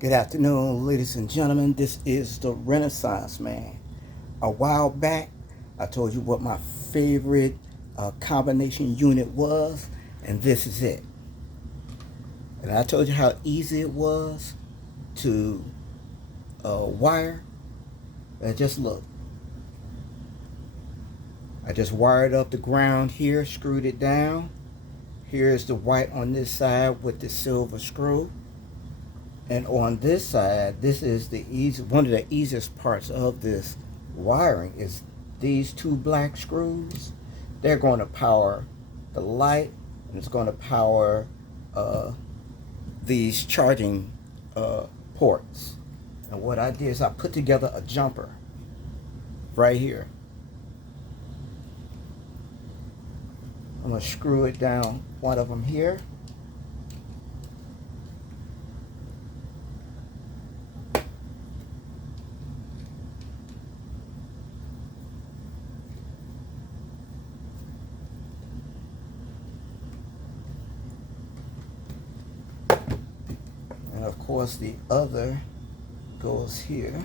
Good afternoon, ladies and gentlemen. This is the Renaissance Man. A while back, I told you what my favorite combination unit was, and this is it. And I told you how easy it was to wire. And just look. I just wired up the ground here, screwed it down. Here's the white on this side with the silver screw. And on this side, this is one of the easiest parts of this wiring is these two black screws. They're going to power the light, and it's going to power these charging ports. And what I did is I put together a jumper right here. I'm going to screw it down one of them here. And of course the other goes here.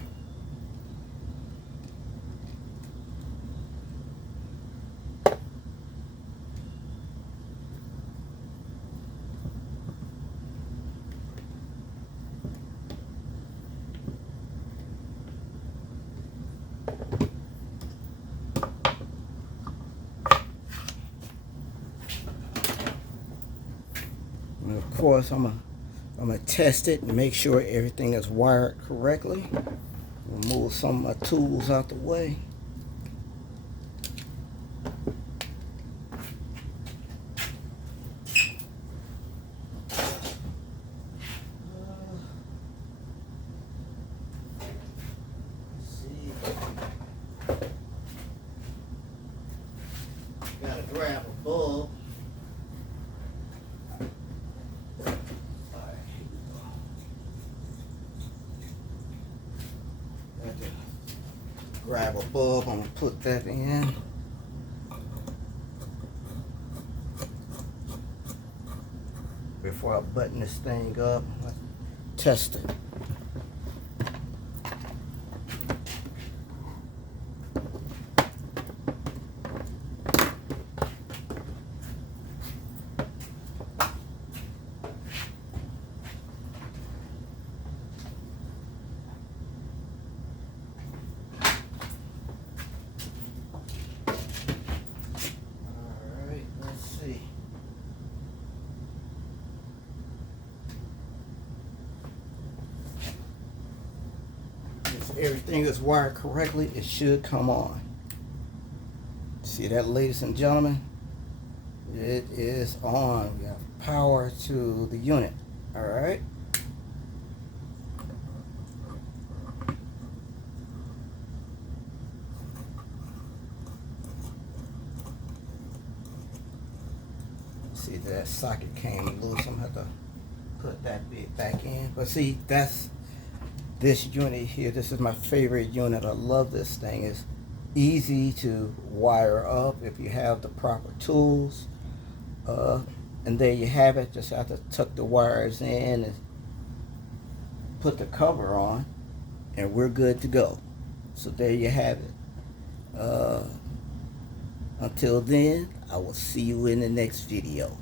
And of course I'm gonna test it and make sure everything is wired correctly. Move some of my tools out the way. Gotta grab a bulb. Grab a bulb, I'm gonna put that in. Before I button this thing up, let's test it. If everything is wired correctly, it should come on. See that, ladies and gentlemen? It is on. We have power to the unit. Alright. See, that socket came loose. I'm gonna have to put that bit back in. But see, that's this unit here. This is my favorite unit. I love this thing. It's easy to wire up if you have the proper tools. And there you have it. Just have to tuck the wires in and put the cover on, and we're good to go. So there you have it. Until then, I will see you in the next video.